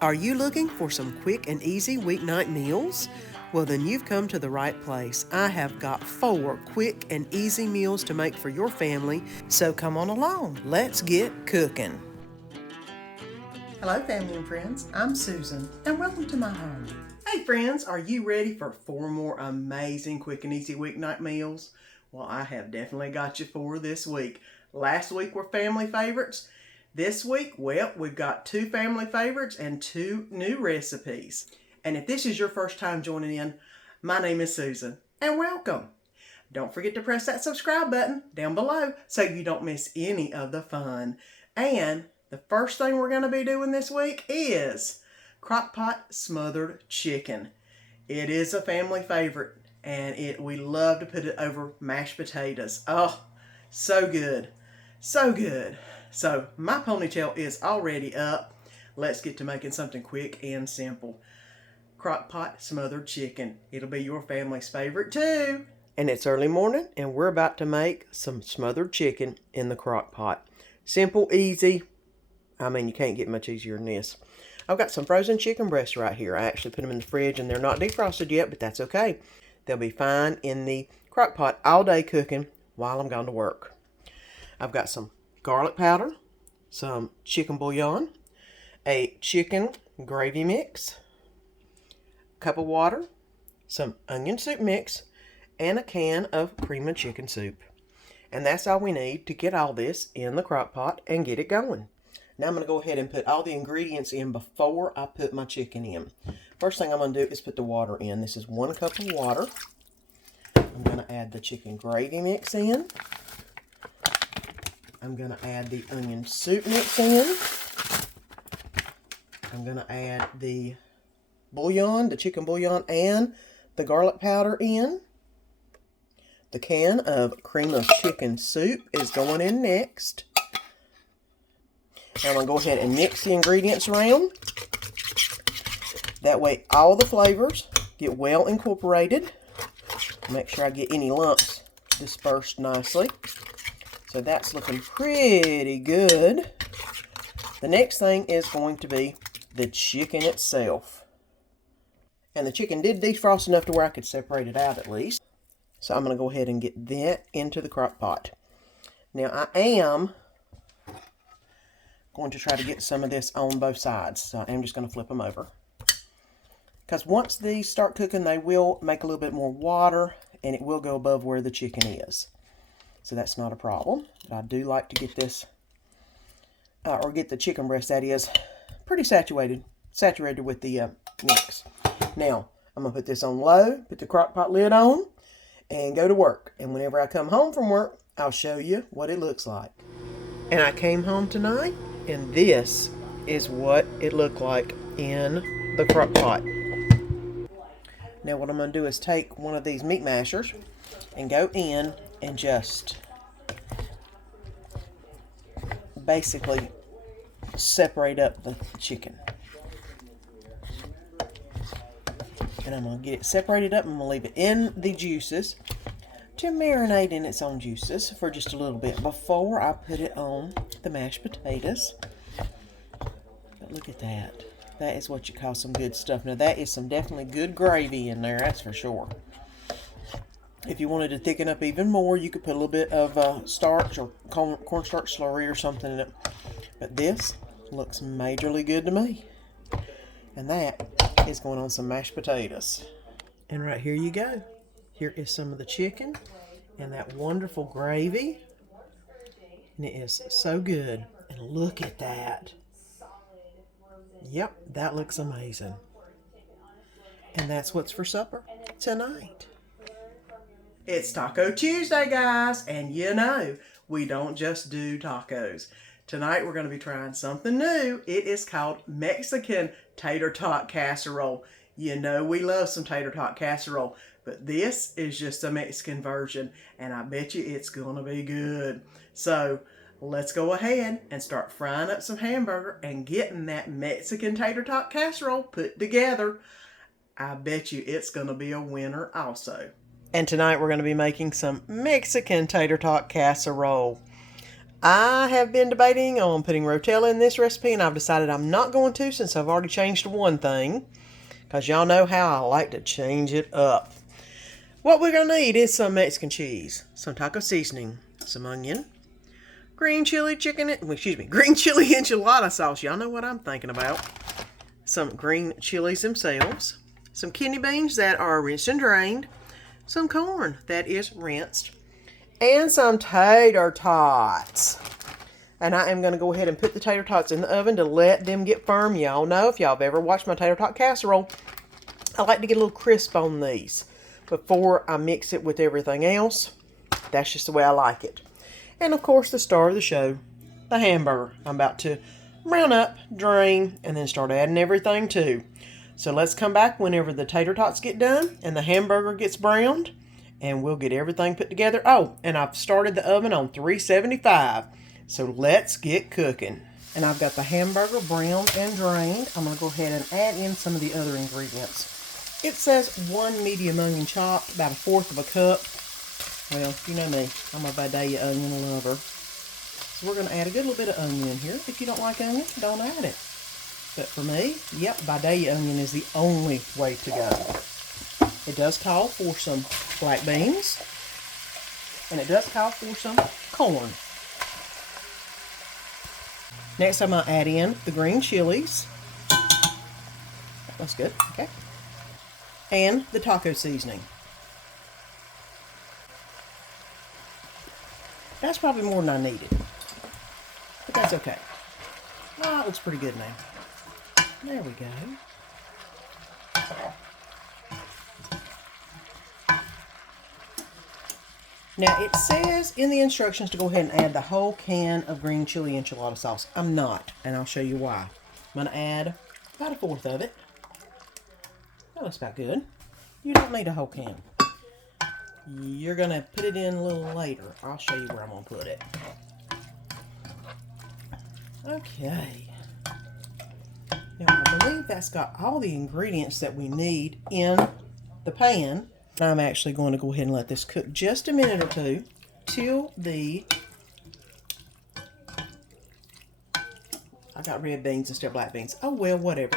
Are you looking for some quick and easy weeknight meals? Well, then you've come to the right place. I have got 4 quick and easy meals to make for your family, so come on along. Let's get cooking. Hello, family and friends. I'm Susan, and welcome to my home. Hey, friends, are you ready for 4 more amazing quick and easy weeknight meals? Well, I have definitely got you 4 this week. Last week were family favorites. This week, well, we've got 2 family favorites and 2 new recipes. And if this is your first time joining in, my name is Susan, and welcome. Don't forget to press that subscribe button down below so you don't miss any of the fun. And the first thing we're going to be doing this week is Crockpot Smothered Chicken. It is a family favorite, and we love to put it over mashed potatoes. Oh, so good. So good. So my ponytail is already up. Let's get to making something quick and simple. Crockpot Smothered Chicken. It'll be your family's favorite too. And it's early morning, and we're about to make some smothered chicken in the crock pot. Simple, easy. I mean, you can't get much easier than this. I've got some frozen chicken breasts right here. I actually put them in the fridge, and they're not defrosted yet, but that's okay. They'll be fine in the crock pot all day cooking while I'm gone to work. I've got some garlic powder, some chicken bouillon, a chicken gravy mix, a cup of water, some onion soup mix, and a can of cream of chicken soup. And that's all we need to get all this in the crock pot and get it going. Now I'm going to go ahead and put all the ingredients in before I put my chicken in. First thing I'm going to do is put the water in. This is 1 cup of water. I'm going to add the chicken gravy mix in. I'm going to add the onion soup mix in. I'm going to add the bouillon, the chicken bouillon, and the garlic powder in. The can of cream of chicken soup is going in next. Now I'm going to go ahead and mix the ingredients around. That way all the flavors get well incorporated. Make sure I get any lumps dispersed nicely. So that's looking pretty good. The next thing is going to be the chicken itself. And the chicken did defrost enough to where I could separate it out at least. So I'm going to go ahead and get that into the crock pot. Now I am going to try to get some of this on both sides. So I'm just going to flip them over. Because once these start cooking, they will make a little bit more water, and it will go above where the chicken is. So that's not a problem. But I do like to get this, or get the chicken breast, that is, pretty saturated with the mix. Now, I'm going to put this on low, put the crock pot lid on, and go to work. And whenever I come home from work, I'll show you what it looks like. And I came home tonight, and this is what it looked like in the crock pot. Now what I'm going to do is take one of these meat mashers and go in and just basically separate up the chicken. And I'm going to get it separated up, and I'm going to leave it in the juices to marinate in its own juices for just a little bit before I put it on the mashed potatoes. But look at that. That is what you call some good stuff. Now that is some definitely good gravy in there, that's for sure. If you wanted to thicken up even more, you could put a little bit of starch or cornstarch slurry or something in it. But this looks majorly good to me. And that is going on some mashed potatoes. And right here you go. Here is some of the chicken and that wonderful gravy. And it is so good. And look at that. Yep, that looks amazing. And that's what's for supper tonight. It's Taco Tuesday, guys. And you know, we don't just do tacos. Tonight we're going to be trying something new. It is called Mexican Tater Tot Casserole. You know we love some tater tot casserole, but this is just a Mexican version, and I bet you it's going to be good. So let's go ahead and start frying up some hamburger and getting that Mexican Tater Tot Casserole put together. I bet you it's going to be a winner also. And tonight we're going to be making some Mexican Tater Tot Casserole. I have been debating on putting Rotella in this recipe, and I've decided I'm not going to since I've already changed one thing, because y'all know how I like to change it up. What we're going to need is some Mexican cheese, some taco seasoning, some onion, green chili green chili enchilada sauce. Y'all know what I'm thinking about. Some green chilies themselves, some kidney beans that are rinsed and drained, some corn that is rinsed, and some tater tots. And I am going to go ahead and put the tater tots in the oven to let them get firm. Y'all know, if y'all have ever watched my tater tot casserole, I like to get a little crisp on these before I mix it with everything else. That's just the way I like it. And of course, the star of the show, the hamburger. I'm about to brown up, drain, and then start adding everything too. So let's come back whenever the tater tots get done and the hamburger gets browned, and we'll get everything put together. Oh, and I've started the oven on 375. So let's get cooking. And I've got the hamburger browned and drained. I'm going to go ahead and add in some of the other ingredients. It says 1 medium onion chopped, about 1/4 of a cup. Well, you know me, I'm a Vidalia onion lover. So we're going to add a good little bit of onion in here. If you don't like onion, don't add it. But for me, yep, Vidalia onion is the only way to go. It does call for some black beans. And it does call for some corn. Next, I'm going to add in the green chilies. That's good, okay. And the taco seasoning. That's probably more than I needed. But that's okay. Oh, it looks pretty good now. There we go. Now, it says in the instructions to go ahead and add the whole can of green chili enchilada sauce. I'm not, and I'll show you why. I'm going to add about 1/4 of it. That looks about good. You don't need a whole can. You're going to put it in a little later. I'll show you where I'm going to put it. Okay. Now, I believe that's got all the ingredients that we need in the pan. I'm actually going to go ahead and let this cook just a minute or two till I got red beans instead of black beans. Oh, well, whatever.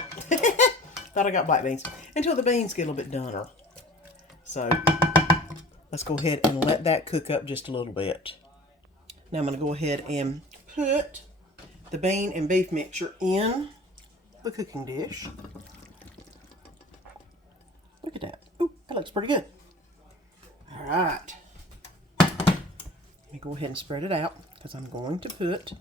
Thought I got black beans. Until the beans get a little bit doner. So, let's go ahead and let that cook up just a little bit. Now, I'm going to go ahead and put the bean and beef mixture in the cooking dish. Look at that. Ooh, that looks pretty good. All right. Let me go ahead and spread it out because I'm going to put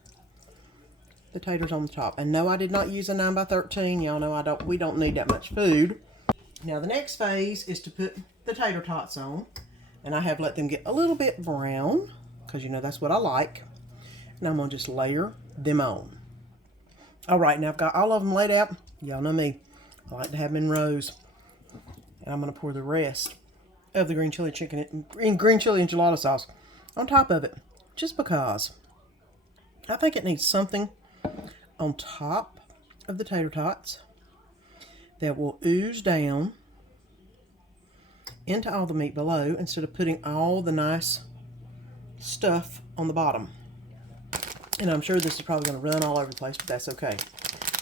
the taters on the top. And no, I did not use a 9x13. Y'all know we don't need that much food. Now the next phase is to put the tater tots on. And I have let them get a little bit brown because you know that's what I like. And I'm going to just layer them on. All right, now I've got all of them laid out. Y'all know me. I like to have them in rows. And I'm going to pour the rest of the green chili enchilada sauce on top of it. Just because. I think it needs something on top of the tater tots that will ooze down into all the meat below instead of putting all the nice stuff on the bottom. And I'm sure this is probably going to run all over the place, but that's okay.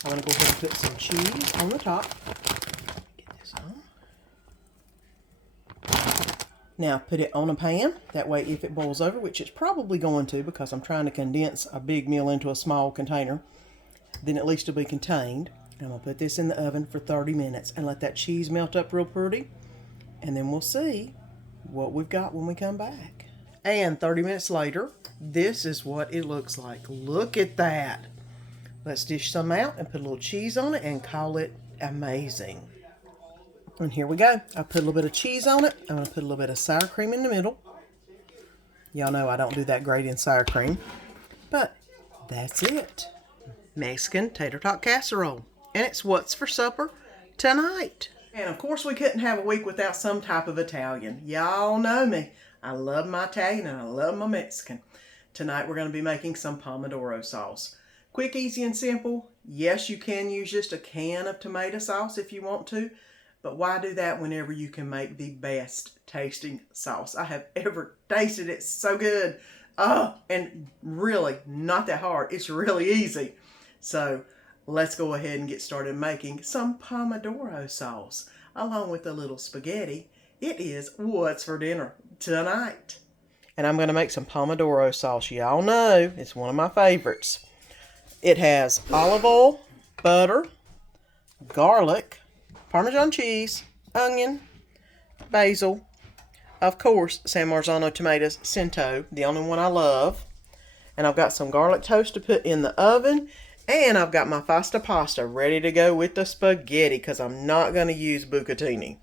I'm going to go ahead and put some cheese on the top. Get this on. Now put it on a pan. That way if it boils over, which it's probably going to because I'm trying to condense a big meal into a small container, then at least it'll be contained. I'm going to put this in the oven for 30 minutes and let that cheese melt up real pretty. And then we'll see what we've got when we come back. And 30 minutes later, this is what it looks like. Look at that. Let's dish some out and put a little cheese on it and call it amazing. And here we go. I put a little bit of cheese on it. I'm going to put a little bit of sour cream in the middle. Y'all know I don't do that great in sour cream. But that's it. Mexican Tater Tot Casserole. And it's what's for supper tonight. And of course we couldn't have a week without some type of Italian. Y'all know me. I love my Italian and I love my Mexican. Tonight we're going to be making some Pomodoro sauce. Quick, easy, and simple. Yes, you can use just a can of tomato sauce if you want to. But why do that whenever you can make the best tasting sauce I have ever tasted? It's so good. Oh, and really not that hard. It's really easy. So let's go ahead and get started making some Pomodoro sauce along with a little spaghetti. It is what's for dinner tonight. And I'm going to make some Pomodoro sauce. Y'all know it's one of my favorites. It has olive oil, butter, garlic, Parmesan cheese, onion, basil, of course, San Marzano tomatoes, Cento, the only one I love. And I've got some garlic toast to put in the oven. And I've got my pasta pasta ready to go with the spaghetti because I'm not going to use bucatini.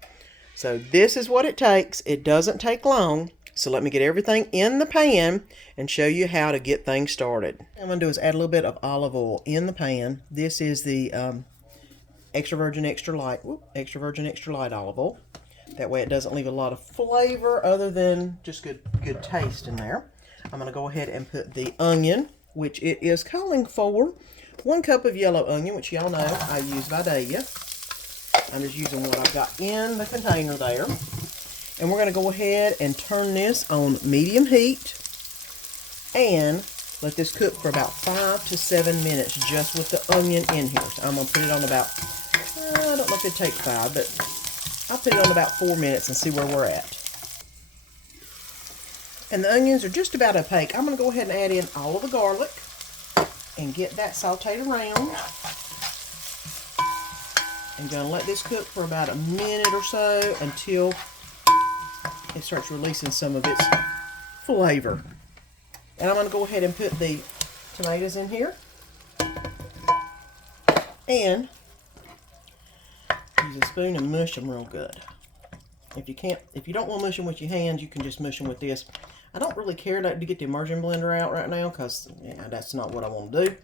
So this is what it takes. It doesn't take long. So let me get everything in the pan and show you how to get things started. What I'm going to do is add a little bit of olive oil in the pan. This is the extra virgin extra light olive oil. That way it doesn't leave a lot of flavor other than just good taste in there. I'm going to go ahead and put the onion, which it is calling for 1 cup of yellow onion, which y'all know I use Vidalia. I'm just using what I've got in the container there. And we're going to go ahead and turn this on medium heat and let this cook for about 5 to 7 minutes just with the onion in here. So I'm going to put it on about, I don't know if it'd take 5, but I'll put it on about 4 minutes and see where we're at. And the onions are just about opaque. I'm going to go ahead and add in all of the garlic and get that sauteed around. I'm going to let this cook for about a minute or so until it starts releasing some of its flavor. And I'm going to go ahead and put the tomatoes in here. And use a spoon and mush them real good. If you don't want to mush them with your hands, you can just mush them with this. I don't really care to get the immersion blender out right now because that's not what I want to do.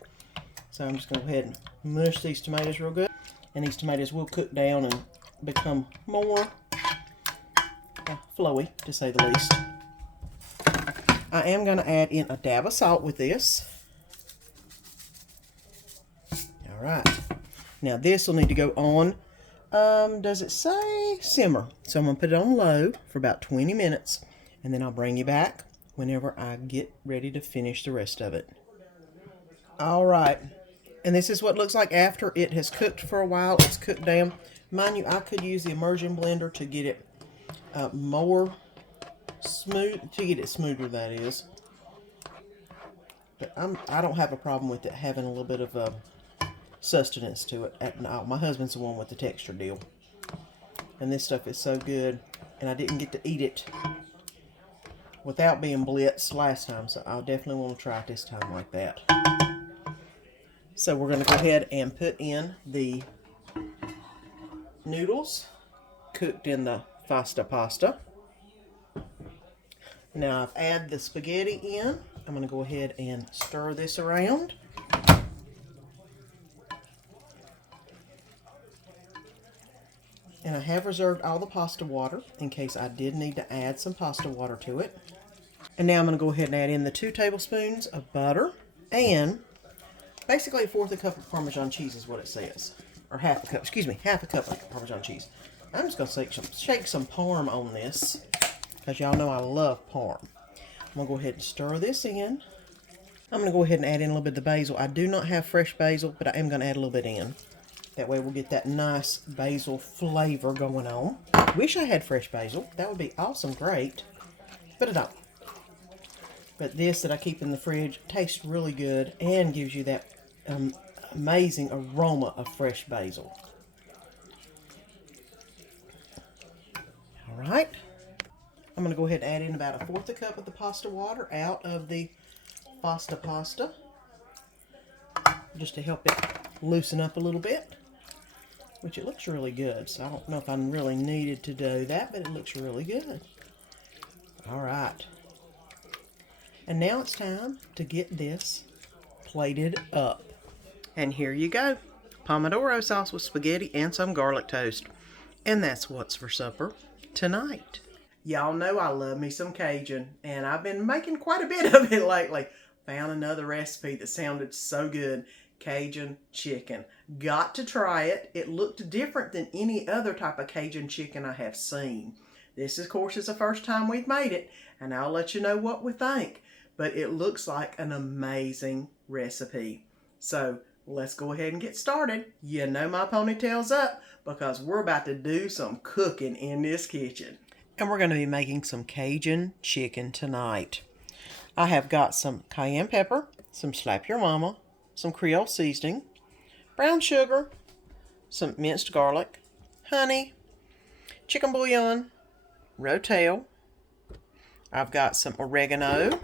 So I'm just going to go ahead and mush these tomatoes real good. And these tomatoes will cook down and become more flowy, to say the least. I am going to add in a dab of salt with this. All right. Now this will need to go on, does it say simmer? So I'm going to put it on low for about 20 minutes. And then I'll bring you back whenever I get ready to finish the rest of it. All right. And this is what it looks like after it has cooked for a while. It's cooked down. Mind you, I could use the immersion blender to get it more smooth, to get it smoother, that is. But I don't have a problem with it having a little bit of sustenance to it. No, my husband's the one with the texture deal. And this stuff is so good. And I didn't get to eat it without being blitzed last time, so I'll definitely want to try it this time like that. So we're going to go ahead and put in the noodles cooked in the pasta. Now I've added the spaghetti in. I'm going to go ahead and stir this around. And I have reserved all the pasta water in case I did need to add some pasta water to it. And now I'm going to go ahead and add in the 2 tablespoons of butter and basically 1/4 cup of Parmesan cheese is what it says. Or half a cup of Parmesan cheese. I'm just going to shake some parm on this because y'all know I love parm. I'm going to go ahead and stir this in. I'm going to go ahead and add in a little bit of the basil. I do not have fresh basil, but I am going to add a little bit in. That way we'll get that nice basil flavor going on. Wish I had fresh basil. That would be awesome, great. But I don't. But this that I keep in the fridge tastes really good and gives you that amazing aroma of fresh basil. All right. I'm going to go ahead and add in about 1/4 cup of the pasta water out of the pasta, just to help it loosen up a little bit, which it looks really good. So I don't know if I really needed to do that, but it looks really good. All right. And now it's time to get this plated up. And here you go. Pomodoro sauce with spaghetti and some garlic toast. And that's what's for supper tonight. Y'all know I love me some Cajun, and I've been making quite a bit of it lately. Found another recipe that sounded so good. Cajun chicken. Got to try it. It looked different than any other type of Cajun chicken I have seen. This, of course, is the first time we've made it, and I'll let you know what we think. but it looks like an amazing recipe. So let's go ahead and get started. You know my ponytail's up because we're about to do some cooking in this kitchen. And we're going to be making some Cajun chicken tonight. I have got some cayenne pepper, some Slap Your Mama, some Creole seasoning, brown sugar, some minced garlic, honey, chicken bouillon, rotel. I've got some oregano,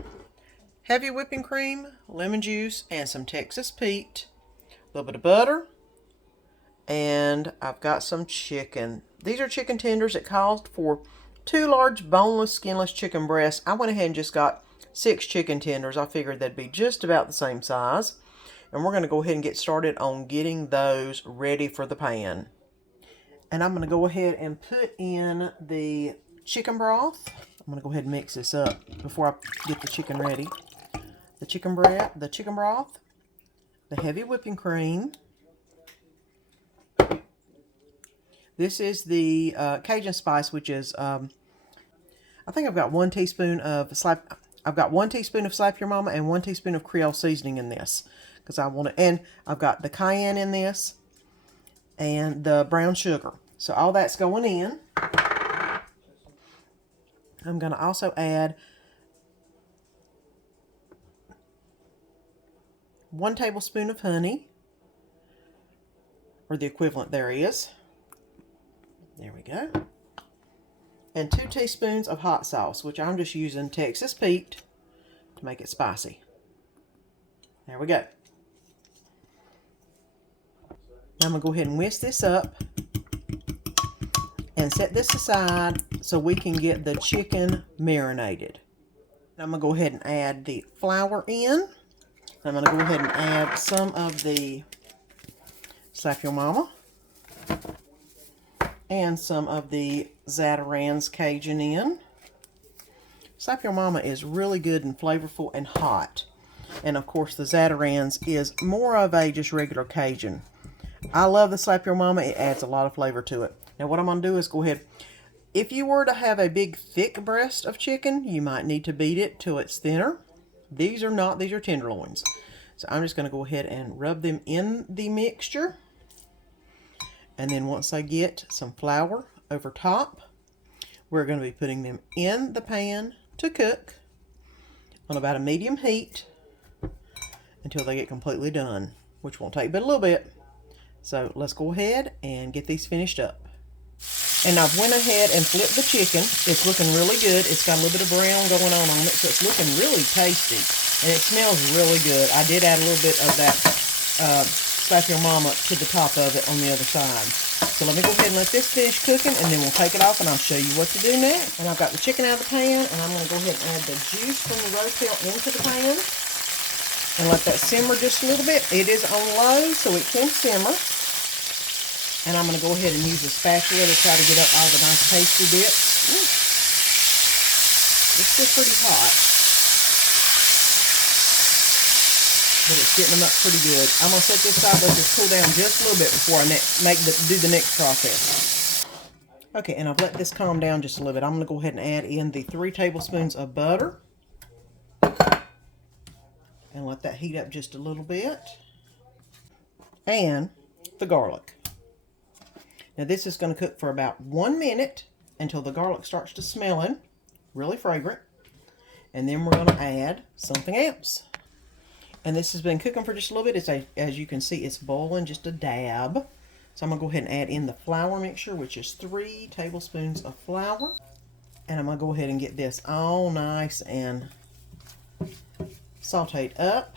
heavy whipping cream, lemon juice, and some Texas Pete, a little bit of butter, and I've got some chicken. These are chicken tenders. It called for 2 large boneless, skinless chicken breasts. I went ahead and just got 6 chicken tenders. I figured they'd be just about the same size. And we're going to go ahead and get started on getting those ready for the pan. And I'm going to go ahead and put in the chicken broth. I'm going to go ahead and mix this up before I get the chicken ready. The chicken broth, the heavy whipping cream. This is the Cajun spice, which is I think I've got 1 teaspoon of Slap Your Mama and 1 teaspoon of Creole seasoning in this, because I want to. And I've got the cayenne in this and the brown sugar. So all that's going in. I'm going to also add 1 tablespoon of honey, or the equivalent there is. There we go. And 2 teaspoons of hot sauce, which I'm just using Texas Pete to make it spicy. There we go. Now I'm going to go ahead and whisk this up and set this aside so we can get the chicken marinated. I'm going to go ahead and add the flour in. I'm going to go ahead and add some of the Slap Your Mama and some of the Zatarain's Cajun in. Slap Your Mama is really good and flavorful and hot. And of course the Zatarain's is more of a just regular Cajun. I love the Slap Your Mama. It adds a lot of flavor to it. Now what I'm going to do is go ahead. If you were to have a big thick breast of chicken, you might need to beat it till it's thinner. These are not. These are tenderloins. So I'm just going to go ahead and rub them in the mixture. And then once I get some flour over top, we're going to be putting them in the pan to cook on about a medium heat until they get completely done, which won't take but a little bit. So let's go ahead and get these finished up. And I've went ahead and flipped the chicken. It's looking really good. It's got a little bit of brown going on it, so it's looking really tasty. And it smells really good. I did add a little bit of that Slap Your Mama to the top of it on the other side. So let me go ahead and let this finish cooking, and then we'll take it off and I'll show you what to do next. And I've got the chicken out of the pan, and I'm going to go ahead and add the juice from the rotel into the pan. And let that simmer just a little bit. It is on low, so it can simmer. And I'm going to go ahead and use a spatula to try to get up all the nice tasty bits. Ooh. It's still pretty hot, but it's getting them up pretty good. I'm going to set this aside, let this cool down just a little bit before I do the next process. Okay, and I've let this calm down just a little bit. I'm going to go ahead and add in the 3 tablespoons of butter. And let that heat up just a little bit. And the garlic. Now this is going to cook for about 1 minute until the garlic starts to smelling really fragrant. And then we're going to add something else. And this has been cooking for just a little bit. As you can see, it's boiling just a dab. So I'm going to go ahead and add in the flour mixture, which is 3 tablespoons of flour. And I'm going to go ahead and get this all nice and sauteed up.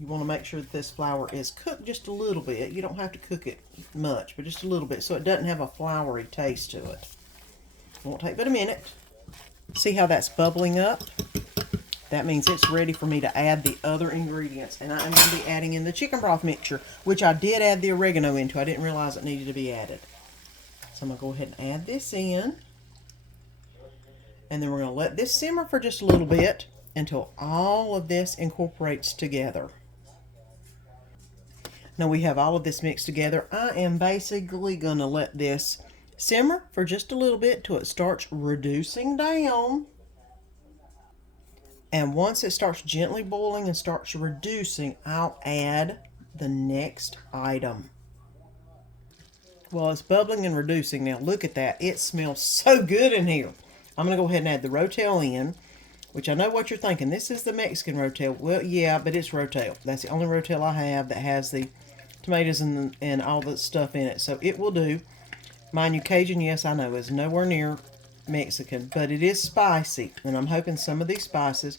You want to make sure that this flour is cooked just a little bit. You don't have to cook it much, but just a little bit so it doesn't have a floury taste to it. It won't take but a minute. See how that's bubbling up? That means it's ready for me to add the other ingredients. And I'm going to be adding in the chicken broth mixture, which I did add the oregano into. I didn't realize it needed to be added. So I'm going to go ahead and add this in. And then we're going to let this simmer for just a little bit until all of this incorporates together. Now we have all of this mixed together. I am basically going to let this simmer for just a little bit till it starts reducing down. And once it starts gently boiling and starts reducing, I'll add the next item. Well, it's bubbling and reducing now. Look at that. It smells so good in here. I'm going to go ahead and add the rotel in, which I know what you're thinking. This is the Mexican rotel. Well, yeah, but it's rotel. That's the only rotel I have that has the tomatoes and all the stuff in it. So it will do. Mind you, Cajun, yes, I know, is nowhere near Mexican, but it is spicy. And I'm hoping some of these spices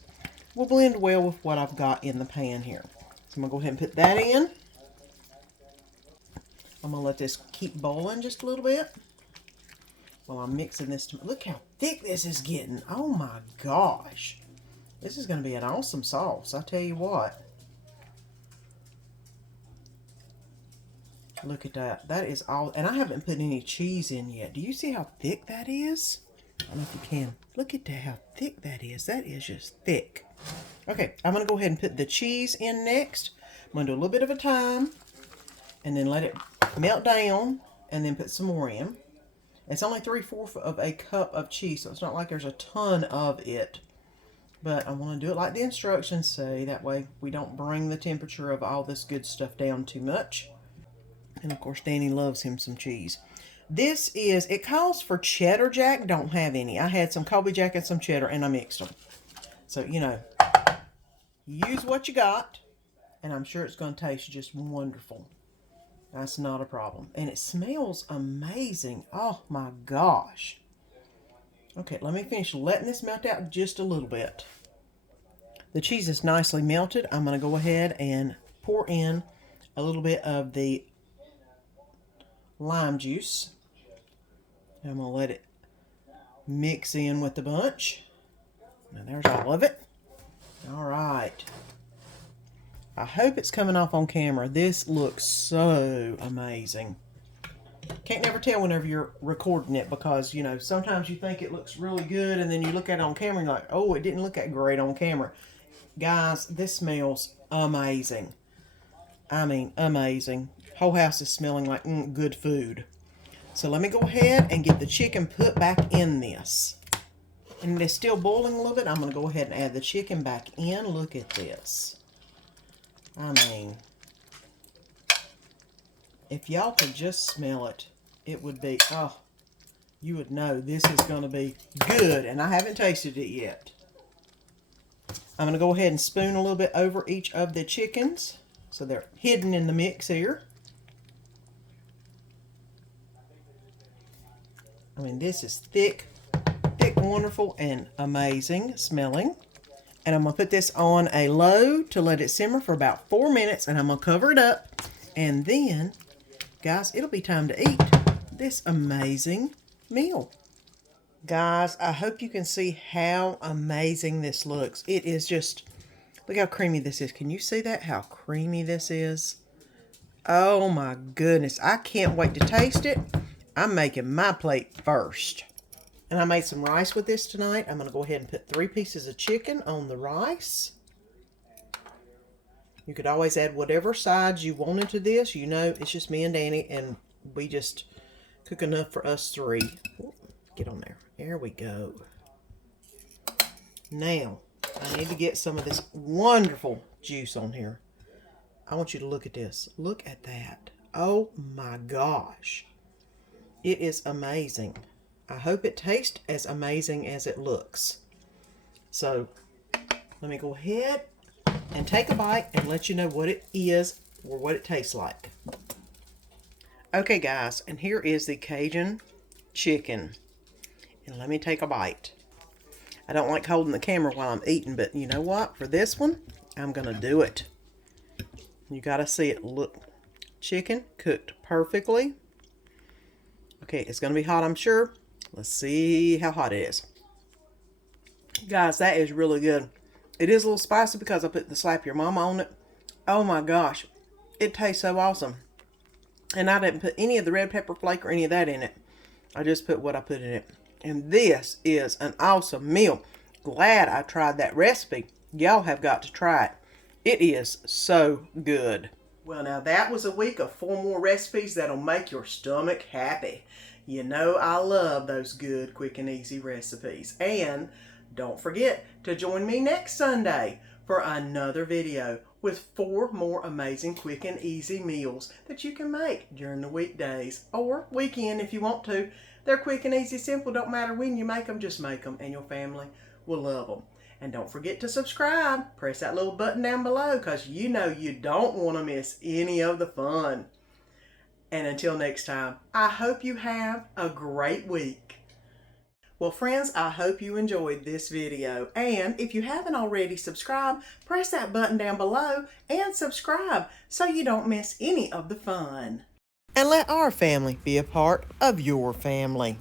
will blend well with what I've got in the pan here. So I'm going to go ahead and put that in. I'm going to let this keep boiling just a little bit while I'm mixing this. Look how thick this is getting. Oh my gosh. This is going to be an awesome sauce. I tell you what. Look at that. That is all. And I haven't put any cheese in yet. Do you see how thick that is? I don't know if you can. Look at that, how thick that is. That is just thick. Okay, I'm going to go ahead and put the cheese in next. I'm going to do a little bit of a thyme and then let it melt down and then put some more in. It's only 3/4 of a cup of cheese, so it's not like there's a ton of it. But I want to do it like the instructions say. That way we don't bring the temperature of all this good stuff down too much. And of course, Danny loves him some cheese. This is, it calls for cheddar jack. Don't have any. I had some Colby Jack and some cheddar and I mixed them. So, you know, use what you got. And I'm sure it's going to taste just wonderful. That's not a problem. And it smells amazing. Oh my gosh. Okay, let me finish letting this melt out just a little bit. The cheese is nicely melted. I'm going to go ahead and pour in a little bit of the lime juice. And I'm going to let it mix in with the bunch. Now there's all of it. All right. I hope it's coming off on camera. This looks so amazing. Can't never tell whenever you're recording it because, you know, sometimes you think it looks really good and then you look at it on camera and you're like, oh, it didn't look that great on camera. Guys, this smells amazing. I mean, amazing. Whole house is smelling like good food. So let me go ahead and get the chicken put back in this. And it's still boiling a little bit. I'm going to go ahead and add the chicken back in. Look at this. I mean, if y'all could just smell it, it would be, oh, you would know this is going to be good. And I haven't tasted it yet. I'm going to go ahead and spoon a little bit over each of the chickens so they're hidden in the mix here. I mean, this is thick, wonderful, and amazing smelling. And I'm going to put this on a low to let it simmer for about 4 minutes. And I'm going to cover it up. And then, guys, it'll be time to eat this amazing meal. Guys, I hope you can see how amazing this looks. It is just, look how creamy this is. Can you see that? How creamy this is? Oh my goodness. I can't wait to taste it. I'm making my plate first. And I made some rice with this tonight. I'm going to go ahead and put 3 pieces of chicken on the rice. You could always add whatever sides you wanted to this. You know, it's just me and Danny, and we just cook enough for us 3. Ooh, get on there. There we go. Now, I need to get some of this wonderful juice on here. I want you to look at this. Look at that. Oh my gosh. It is amazing. I hope it tastes as amazing as it looks. So, let me go ahead and take a bite and let you know what it is or what it tastes like. Okay, guys, and here is the Cajun chicken. And let me take a bite. I don't like holding the camera while I'm eating, but you know what? For this one, I'm going to do it. You got to see it. Look, chicken cooked perfectly. Okay, it's going to be hot, I'm sure. Let's see how hot it is. Guys, that is really good. It is a little spicy because I put the Slap Your Mama on it. Oh my gosh. It tastes so awesome. And I didn't put any of the red pepper flake or any of that in it. I just put what I put in it. And this is an awesome meal. Glad I tried that recipe. Y'all have got to try it. It is so good. Well, now that was a week of 4 more recipes that'll make your stomach happy. You know I love those good, quick, and easy recipes. And Don't forget to join me next Sunday for another video with 4 more amazing quick and easy meals that you can make during the weekdays or weekend if you want to. They're quick and easy, simple, don't matter when you make them, just make them and your family will love them. And don't forget to subscribe. Press that little button down below because you know you don't want to miss any of the fun. And until next time, I hope you have a great week. Well, friends, I hope you enjoyed this video. And if you haven't already subscribed, press that button down below and subscribe so you don't miss any of the fun. And let our family be a part of your family.